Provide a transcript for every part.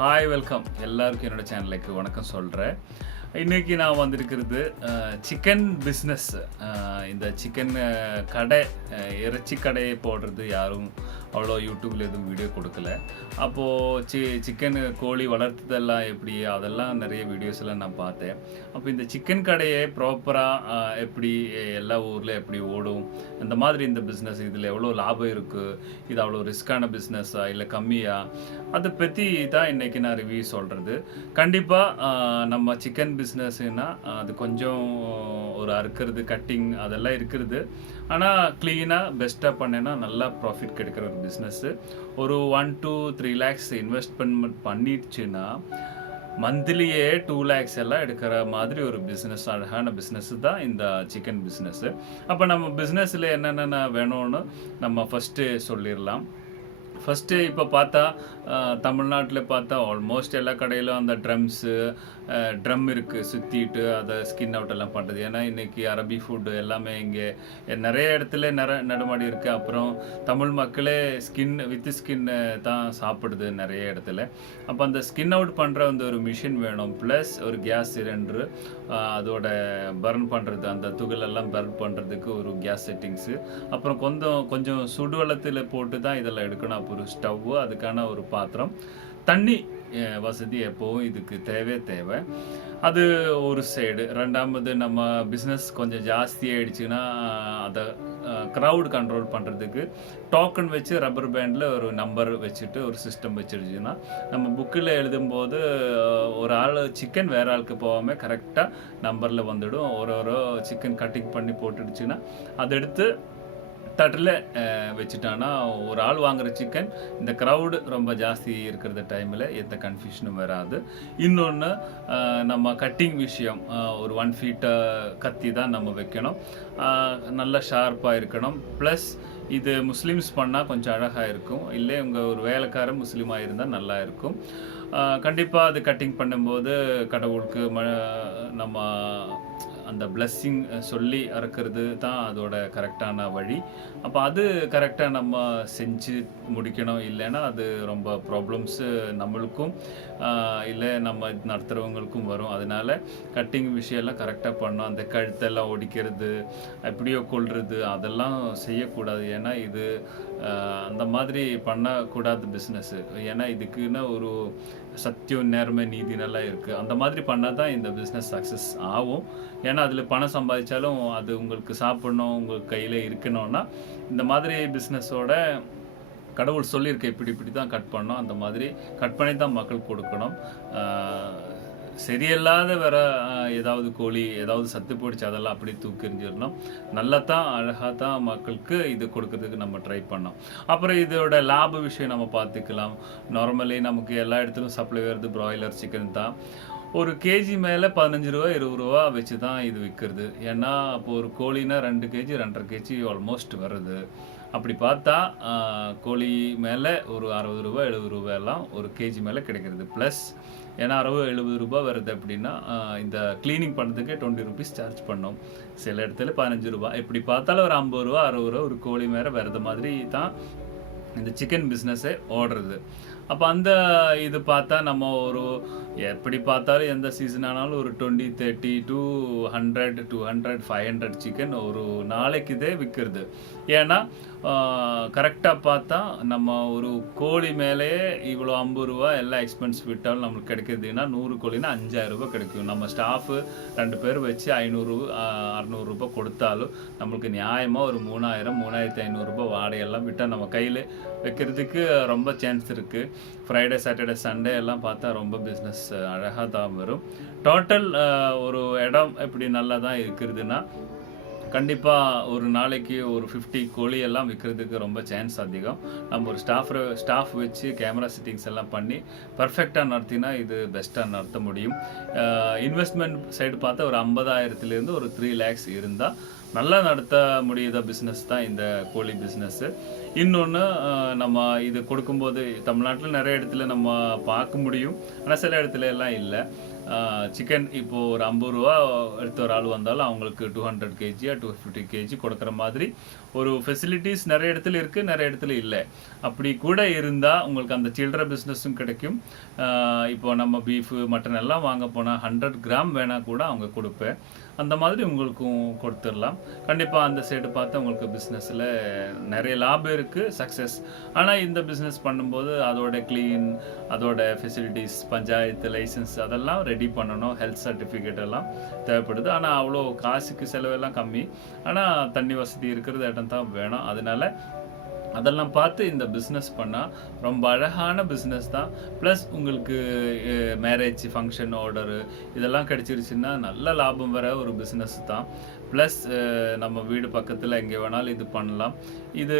Hi welcome எல்லாருக்கும் என்னோட சேனலுக்கு வணக்கம் சொல்கிறேன். இன்றைக்கி நான் வந்திருக்கிறது சிக்கன் பிஸ்னஸ். இந்த சிக்கன் கடை, இறைச்சி கடையை போடுறது யாரும் அவ்வளோ யூடியூப்பில் எதுவும் வீடியோ கொடுக்கல. அப்போது சிக்கன் கோழி வளர்த்ததெல்லாம் எப்படி, அதெல்லாம் நிறைய வீடியோஸ்லாம் நான் பார்த்தேன். அப்போ இந்த சிக்கன் கடையை ப்ராப்பராக எப்படி எல்லா ஊரில் எப்படி ஓடும், அந்த மாதிரி இந்த பிஸ்னஸ் இதில் எவ்வளோ லாபம் இருக்குது, இது அவ்வளோ ரிஸ்க்கான பிஸ்னஸா இல்லை கம்மியா, அதை பற்றி தான் இன்றைக்கி நான் ரிவ்யூ சொல்கிறது. கண்டிப்பாக நம்ம சிக்கன் பிஸ்னஸ்னா அது கொஞ்சம் ஒரு அறுக்கிறது, கட்டிங் அதெல்லாம் இருக்கிறது. ஆனால் க்ளீனாக பெஸ்ட்டாக பண்ணேன்னா நல்லா ப்ராஃபிட் கிடைக்கிற ஒரு பிஸ்னஸ்ஸு. ஒரு 1 to 3 lakhs இன்வெஸ்ட்மெண்ட் பண்ணிடுச்சுன்னா மந்த்லியே 2 lakhs எல்லாம் எடுக்கிற மாதிரி ஒரு பிஸ்னஸ், அழகான பிஸ்னஸ் தான் இந்த சிக்கன் பிஸ்னஸ்ஸு. அப்போ நம்ம பிஸ்னஸில் என்னென்ன வேணும்னு நம்ம ஃபஸ்ட்டு சொல்லிடலாம். ஃபஸ்ட்டு இப்போ பார்த்தா தமிழ்நாட்டில் பார்த்தா ஆல்மோஸ்ட் எல்லா கடையிலும் அந்த ட்ரம் இருக்குது, சுற்றிட்டு அதை ஸ்கின் அவுட் எல்லாம் பண்ணுறது. ஏன்னா இன்றைக்கி அரபி ஃபுட்டு எல்லாமே இங்கே நிறைய இடத்துல நடுமாடி இருக்குது. அப்புறம் தமிழ் மக்களே வித் ஸ்கின் தான் சாப்பிடுது நிறைய இடத்துல. அப்போ அந்த ஸ்கின் அவுட் பண்ணுற அந்த ஒரு மிஷின் வேணும், ப்ளஸ் ஒரு கேஸ் சிலிண்டரு, அதோட பர்ன் பண்ணுறது, அந்த துகளெல்லாம் பர்ன் பண்ணுறதுக்கு ஒரு கேஸ் செட்டிங்ஸு, அப்புறம் கொஞ்சம் சுடுவெள்ளத்தில் போட்டு தான் இதெல்லாம் எடுக்கணும். அப்போ ஒரு ஸ்டவ்வு, அதுக்கான ஒரு பாத்திரம், தண்ணி வசதி எப்போவும் இதுக்கு தேவை. அது ஒரு சைடு. ரெண்டாவது, நம்ம பிஸ்னஸ் கொஞ்சம் ஜாஸ்தி ஆகிடுச்சுன்னா அதை க்ரௌட் கண்ட்ரோல் பண்ணுறதுக்கு டோக்கன் வச்சு ரப்பர் பேண்டில் ஒரு நம்பர் வச்சுட்டு ஒரு சிஸ்டம் வச்சுடுச்சுன்னா நம்ம புக்கில் எழுதும்போது ஒரு ஆள் சிக்கன் வேறு ஆளுக்கு போகாமல் கரெக்டாக நம்பரில் வந்துடும். ஒரு சிக்கன் கட்டிங் பண்ணி போட்டுடுச்சுன்னா அதை எடுத்து தட்டில் வச்சுட்டான்னா ஒரு ஆள் வாங்குகிற சிக்கன் இந்த க்ரௌடு ரொம்ப ஜாஸ்தி இருக்கிற டைமில் எந்த கன்ஃபியூஷனும் வராது. இன்னொன்று, நம்ம கட்டிங் விஷயம், ஒரு 1 feet கத்தி தான் நம்ம வைக்கணும், நல்லா ஷார்ப்பாக இருக்கணும். ப்ளஸ் இது முஸ்லீம்ஸ் பண்ணால் கொஞ்சம் அழகாக இருக்கும், இல்லை உங்கள் ஒரு வேலைக்காரன் முஸ்லீமாக இருந்தால் நல்லா இருக்கும். கண்டிப்பாக அது கட்டிங் பண்ணும்போது கடவுளுக்கு நம்ம அந்த பிளஸ்ஸிங் சொல்லி அறுக்கிறது தான் அதோட கரெக்டான வழி. அப்போ அது கரெக்டாக நம்ம செஞ்சு முடிக்கணும், இல்லைன்னா அது ரொம்ப ப்ராப்ளம்ஸு நம்மளுக்கும் இல்லை நம்ம நடத்துகிறவங்களுக்கும் வரும். அதனால் கட்டிங் விஷயம்லாம் கரெக்டாக பண்ணணும். அந்த கழுத்தெல்லாம் ஒடிக்கிறது, எப்படியோ கொள்வது அதெல்லாம் செய்யக்கூடாது. ஏன்னா இது அந்த மாதிரி பண்ணக்கூடாது பிஸ்னஸ்ஸு. ஏன்னா இதுக்குன்னு ஒரு சத்தியம், நேர்மை, நீதி நல்லா இருக்குது. அந்த மாதிரி பண்ணால் தான் இந்த பிஸ்னஸ் சக்ஸஸ் ஆகும். ஏன்னா அதில் பணம் சம்பாதிச்சாலும் அது உங்களுக்கு சாப்பிட்ணும், உங்கள் கையில் இருக்கணும்னா இந்த மாதிரி பிஸ்னஸோட கடவுள் சொல்லியிருக்க இப்படி தான் கட் பண்ணோம், அந்த மாதிரி கட் பண்ணி தான் மக்கள் கொடுக்கணும். சரியில்லாத வேற ஏதாவது கோழி ஏதாவது சத்து போயிடுச்சு அதெல்லாம் அப்படி தூக்கி எறிஞ்சிடணும். நல்லா தான் அழகாக தான் மக்களுக்கு இது கொடுக்கறதுக்கு நம்ம ட்ரை பண்ணோம். அப்புறம் இதோட லாப விஷயம் நம்ம பார்த்துக்கலாம். நார்மலி நமக்கு எல்லா இடத்துலையும் சப்ளை வருது பிராய்லர் சிக்கன் தான். ஒரு கேஜி மேலே 15 ரூபா 20 ரூபா வச்சு தான் இது விற்கிறது. ஏன்னா அப்போது ஒரு கோழினா 2 kg 2.5 kg ஆல்மோஸ்ட் வருது. அப்படி பார்த்தா கோழி மேலே ஒரு 60 ரூபா 70 ரூபாயெல்லாம் ஒரு கேஜி மேலே கிடைக்கிறது. ப்ளஸ் ஏன்னா 60-70 ரூபா வருது அப்படின்னா இந்த க்ளீனிங் பண்ணுறதுக்கே 20 rupees சார்ஜ் பண்ணோம். சில இடத்துல 15 ரூபா. எப்படி பார்த்தாலும் ஒரு 50 ரூபா 60 ரூபா ஒரு கோழி மேலே வருது மாதிரி தான் இந்த சிக்கன் பிஸ்னஸே ஓடுறது. அப்போ அந்த இது பார்த்தா நம்ம ஒரு எப்படி பார்த்தாலும் எந்த சீசன் ஆனாலும் ஒரு 20, 30 to 100, 200, 500 சிக்கன் ஒரு நாளைக்கு இதே விற்கிறது. ஏன்னா கரெக்டாக பார்த்தா நம்ம ஒரு கோழி மேலேயே இவ்வளோ 50 ரூபா எல்லா எக்ஸ்பென்ஸ் விட்டாலும் நம்மளுக்கு கிடைக்கிறதுனா 100 கோழினா 5000 ரூபாய் கிடைக்கும். நம்ம ஸ்டாஃபு 2 பேர் வச்சு 500 600 ரூபாய் கொடுத்தாலும் நம்மளுக்கு நியாயமாக ஒரு 3000 3500 ரூபாய் வாடகையெல்லாம் விட்டால் நம்ம கையில் வைக்கிறதுக்கு ரொம்ப சான்ஸ் இருக்குது. ஃப்ரைடே சாட்டர்டே சண்டே எல்லாம் பார்த்தா ரொம்ப பிஸ்னஸ் அழகாக தான் வரும். டோட்டல் ஒரு இடம் எப்படி நல்லா தான் இருக்கிறதுனா கண்டிப்பாக ஒரு நாளைக்கு ஒரு 50 கோழி எல்லாம் விற்கிறதுக்கு ரொம்ப சான்ஸ் அதிகம். நம்ம ஒரு ஸ்டாஃப் வச்சு கேமரா செட்டிங்ஸ் எல்லாம் பண்ணி பர்ஃபெக்டாக நடத்தினா இது பெஸ்ட்டாக நடத்த முடியும். இன்வெஸ்ட்மெண்ட் சைடு பார்த்தா ஒரு 50,000 ஒரு 3 lakhs இருந்தால் நல்லா நடத்த முடியாத பிஸ்னஸ் தான் இந்த கோழி பிஸ்னஸ்ஸு. இன்னொன்று, நம்ம இது கொடுக்கும்போது தமிழ்நாட்டில் நிறைய இடத்துல நம்ம பார்க்க முடியும், ஆனால் சில இடத்துல எல்லாம் இல்லை. சிக்கன் இப்போது ஒரு 50 ரூபா எடுத்த ஒரு ஆள் வந்தாலும் அவங்களுக்கு 200 kg 250 kg கொடுக்குற மாதிரி ஒரு ஃபெசிலிட்டிஸ் நிறைய இடத்துல இருக்குது, நிறைய இடத்துல இல்லை. அப்படி கூட இருந்தால் உங்களுக்கு அந்த சில்லறை பிஸ்னஸும் கிடைக்கும். இப்போ நம்ம பீஃபு மட்டன் எல்லாம் வாங்க போனால் 100 கிராம் வேணால் கூட அவங்க கொடுப்பேன். அந்த மாதிரி உங்களுக்கும் கொடுத்துடலாம். கண்டிப்பாக அந்த சைடு பார்த்து உங்களுக்கு பிஸ்னஸில் நிறைய லாபம் இருக்குது, சக்ஸஸ். ஆனால் இந்த பிஸ்னஸ் பண்ணும்போது அதோட க்ளீன், அதோட ஃபெசிலிட்டிஸ், பஞ்சாயத்து லைசன்ஸ் அதெல்லாம் ரெடி பண்ணணும். ஹெல்த் சர்டிஃபிகேட் எல்லாம் தேவைப்படுது. ஆனால் அவ்வளோ காசுக்கு செலவெல்லாம் கம்மி. ஆனால் தண்ணி வசதி இருக்கிறது இடம் தான் வேணும். அதனால அதெல்லாம் பார்த்து இந்த பிஸ்னஸ் பண்ணால் ரொம்ப அழகான பிஸ்னஸ் தான். ப்ளஸ் உங்களுக்கு மேரேஜ் ஃபங்க்ஷன் ஆர்டரு இதெல்லாம் கிடச்சிருச்சுன்னா நல்ல லாபம் வர ஒரு பிஸ்னஸ் தான். ப்ளஸ் நம்ம வீடு பக்கத்தில் எங்கே வேணாலும் இது பண்ணலாம். இது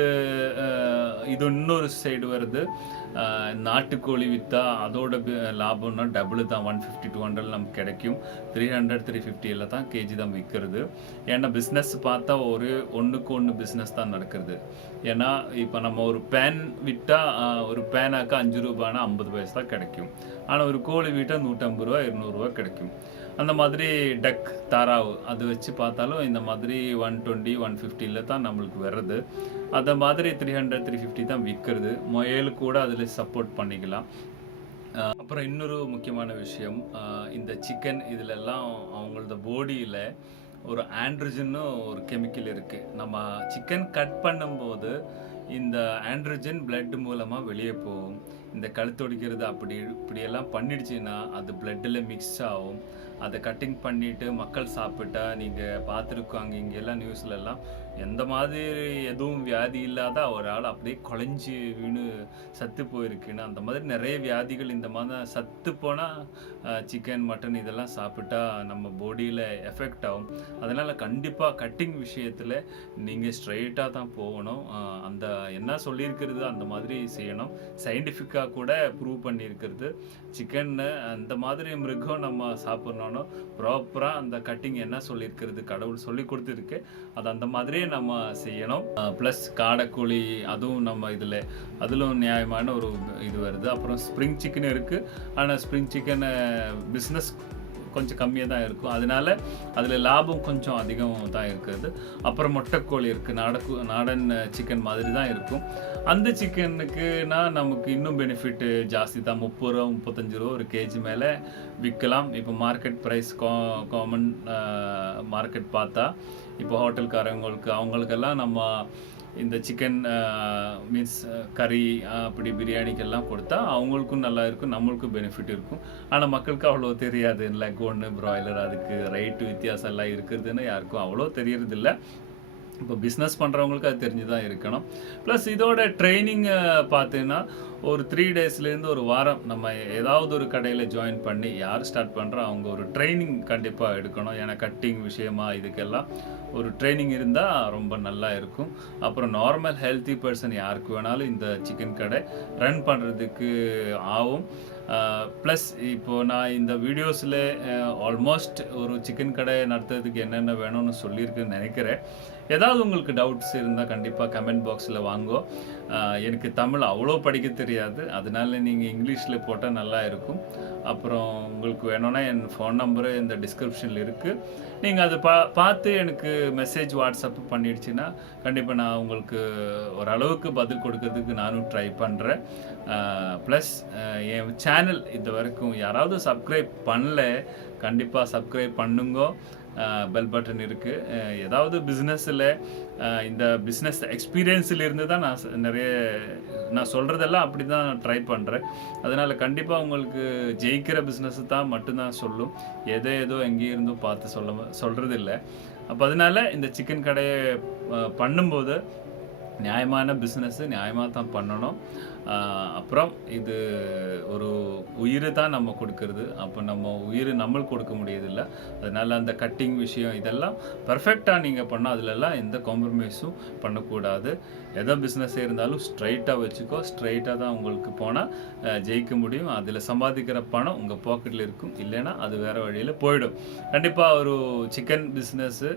இன்னொரு சைடு வருது. நாட்டுக்கோழி விற்றா அதோட லாபம்னா டபுள் தான். 150-200 நமக்கு கிடைக்கும். 300-350 தான் கேஜி தான் விற்கிறது. ஏன்னா பிஸ்னஸ் பார்த்தா ஒன்றுக்கு ஒன்று பிஸ்னஸ் தான் நடக்கிறது. ஏன்னா இப்போ நம்ம ஒரு பேன் விட்டால் ஒரு பேனாக்கு 5 ரூபானா 50 பைசா தான் கிடைக்கும். ஆனால் ஒரு கோழி விட்டால் 150 ரூபா 200 ரூபா கிடைக்கும். அந்த மாதிரி டக், தாராவு அது வச்சு பார்த்தாலும் இந்த மாதிரி 120-150 தான் நம்மளுக்கு வர்றது. அந்த மாதிரி 300-350 தான் விற்கிறது. முயல் கூட அதில் சப்போர்ட் பண்ணிக்கலாம். அப்புறம் இன்னொரு முக்கியமான விஷயம், இந்த சிக்கன் இதிலெல்லாம் அவங்களோட பாடியில் ஒரு ஆண்ட்ரோஜன்னு ஒரு கெமிக்கல் இருக்குது. நம்ம சிக்கன் கட் பண்ணும்போது இந்த ஆண்ட்ரோஜன் பிளட் மூலமாக வெளியே போகும். இந்த கழுத்தொடிக்கிறது இப்படியெல்லாம் பண்ணிடுச்சுன்னா அது பிளட்டில் மிக்ஸ் ஆகும். அதை கட்டிங் பண்ணிவிட்டு மக்கள் சாப்பிட்டா நீங்கள் பார்த்துருக்காங்க இங்கெல்லாம் நியூஸ்லலாம் எந்த மாதிரி எதுவும் வியாதி இல்லாத ஒரு ஆள் அப்படியே குழஞ்சி வீணு சத்து போயிருக்குன்னு. அந்த மாதிரி நிறைய வியாதிகள் இந்த மாதிரி சத்து போனால் சிக்கன் மட்டன் இதெல்லாம் சாப்பிட்டா நம்ம பாடியில் எஃபெக்ட் ஆகும். அதனால் கண்டிப்பாக கட்டிங் விஷயத்தில் நீங்கள் ஸ்ட்ரைட்டாக தான் போகணும். அந்த என்ன சொல்லியிருக்கிறது அந்த மாதிரி செய்யணும். சயின்டிஃபிக்காக கூட ப்ரூவ் பண்ணியிருக்கிறது. சிக்கன்னு அந்த மாதிரி மிருகம் நம்ம சாப்பிட்றோன்னு ப்ராப்பராக அந்த கட்டிங் என்ன சொல்லியிருக்கிறது கடவுள் சொல்லி கொடுத்துருக்கு அது அந்த மாதிரியே நம்ம செய்யணும். ப்ளஸ் காடைக்கோழி அதுவும் நம்ம அதிலும் நியாயமான ஒரு இது வருது. அப்புறம் ஸ்ப்ரிங் சிக்கன் இருக்குது. ஆனால் ஸ்ப்ரிங் சிக்கன் பிஸ்னஸ் கொஞ்சம் கம்மியாக தான் இருக்கும். அதனால அதில் லாபம் கொஞ்சம் அதிகம் தான் இருக்குது. அப்புறம் மொட்டைக்கோழி இருக்குது. நாடன் சிக்கன் மாதிரி தான் இருக்கும். அந்த சிக்கனுக்குனா நமக்கு இன்னும் பெனிஃபிட் ஜாஸ்தி தான். 30 ரூபா 35 ரூபா ஒரு கேஜி மேலே விற்கலாம். இப்போ மார்க்கெட் ப்ரைஸ் காமன் மார்க்கெட் பார்த்தா இப்போ ஹோட்டல்காரங்களுக்கு அவங்களுக்கெல்லாம் நம்ம இந்த சிக்கன் மீன்ஸ் கறி அப்படி பிரியாணிக்கெல்லாம் கொடுத்தா அவங்களுக்கும் நல்லா இருக்கும், நம்மளுக்கும் பெனிஃபிட் இருக்கும். ஆனால் மக்களுக்கு அவ்வளோ தெரியாது. லெக் ஒன்று பிராய்லர் அதுக்கு ரேட்டு வித்தியாசம் எல்லாம் இருக்குதுன்னு யாருக்கும் அவ்வளோ தெரியறதில்ல. இப்போ பிஸ்னஸ் பண்ணுறவங்களுக்கு அது தெரிஞ்சு தான் இருக்கணும். ப்ளஸ் இதோட ட்ரைனிங் பார்த்தீங்கன்னா ஒரு 3 டேஸ்லேருந்து ஒரு வாரம் நம்ம ஏதாவது ஒரு கடையில் ஜாயின் பண்ணி யார் ஸ்டார்ட் பண்ணுறோம் அவங்க ஒரு ட்ரைனிங் கண்டிப்பாக எடுக்கணும். ஏன்னா கட்டிங் விஷயமா இதுக்கெல்லாம் ஒரு ட்ரைனிங் இருந்தால் ரொம்ப நல்லா இருக்கும். அப்புறம் நார்மல் ஹெல்த்தி பர்சன் யாருக்கு வேணாலும் இந்த சிக்கன் கடை ரன் பண்ணுறதுக்கு ஆகும். ப்ளஸ் இப்போது நான் இந்த வீடியோஸில் ஆல்மோஸ்ட் ஒரு சிக்கன் கடை நடத்துறதுக்கு என்னென்ன வேணும்னு சொல்லியிருக்குன்னு நினைக்கிறேன். ஏதாவது உங்களுக்கு டவுட்ஸ் இருந்தால் கண்டிப்பாக கமெண்ட் பாக்ஸில் வாங்கோ. எனக்கு தமிழ் அவ்வளோ படிக்க தெரியாது. அதனால நீங்கள் இங்கிலீஷில் போட்டால் நல்லா இருக்கும். அப்புறம் உங்களுக்கு வேணும்னா என் ஃபோன் நம்பரு இந்த டிஸ்கிரிப்ஷனில் இருக்குது. நீங்கள் அதை பார்த்து எனக்கு மெசேஜ் வாட்ஸ்அப் பண்ணிடுச்சுன்னா கண்டிப்பாக நான் உங்களுக்கு ஓரளவுக்கு பதில் கொடுக்கறதுக்கு நானும் ட்ரை பண்ணுறேன். ப்ளஸ் என் சேனல் இது வரைக்கும் யாராவது சப்ஸ்கிரைப் பண்ணல கண்டிப்பாக சப்ஸ்கிரைப் பண்ணுங்க. பெல் பட்டன் இருக்குது. ஏதாவது பிஸ்னஸில் இந்த பிஸ்னஸ் எக்ஸ்பீரியன்ஸில் இருந்து தான் நான் சொல்கிறதெல்லாம் அப்படி தான் ட்ரை பண்ணுறேன். அதனால் கண்டிப்பாக உங்களுக்கு ஜெயிக்கிற பிஸ்னஸ் தான் மட்டும்தான் சொல்லும். ஏதோ எங்கேயும் இருந்தும் பார்த்து சொல்கிறதில்ல. அப்போ அதனால் இந்த சிக்கன் கடையை பண்ணும்போது நியாயமான பிஸ்னஸ்ஸு நியாயமாக தான் பண்ணணும். அப்புறம் இது ஒரு உயிரை தான் நம்ம கொடுக்கறது. அப்போ நம்ம உயிர் நம்மளுக்கு கொடுக்க முடியதில்லை. அதனால் அந்த கட்டிங் விஷயம் இதெல்லாம் பர்ஃபெக்டாக நீங்கள் பண்ணால் அதிலெல்லாம் எந்த காம்ப்ரமைஸும் பண்ணக்கூடாது. எதோ பிஸ்னஸ் இருந்தாலும் ஸ்ட்ரைட்டாக வச்சுக்கோ. ஸ்ட்ரைட்டாக தான் உங்களுக்கு போனால் ஜெயிக்க முடியும். அதில் சம்பாதிக்கிற பணம் உங்கள் பாக்கெட்டில் இருக்கும். இல்லைன்னா அது வேறு வழியில் போயிடும். கண்டிப்பாக ஒரு சிக்கன் பிஸ்னஸ்ஸு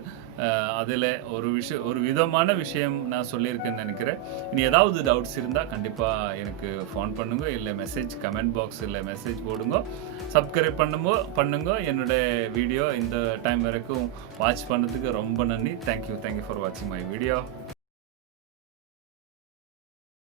அதில் ஒரு விதமான விஷயம் நான் சொல்லியிருக்கேன்னு நினைக்கிறேன். இனி ஏதாவது டவுட்ஸ் இருந்தால் கண்டிப்பாக எனக்கு ஃபோன் பண்ணுங்க, இல்லை கமெண்ட் பாக்ஸில் மெசேஜ் போடுங்க. சப்ஸ்கிரைப் பண்ணுங்க. என்னோடய வீடியோ இந்த டைம் வரைக்கும் வாட்ச் பண்ணதுக்கு ரொம்ப நன்றி. தேங்க்யூ ஃபார் வாட்சிங் மை வீடியோ.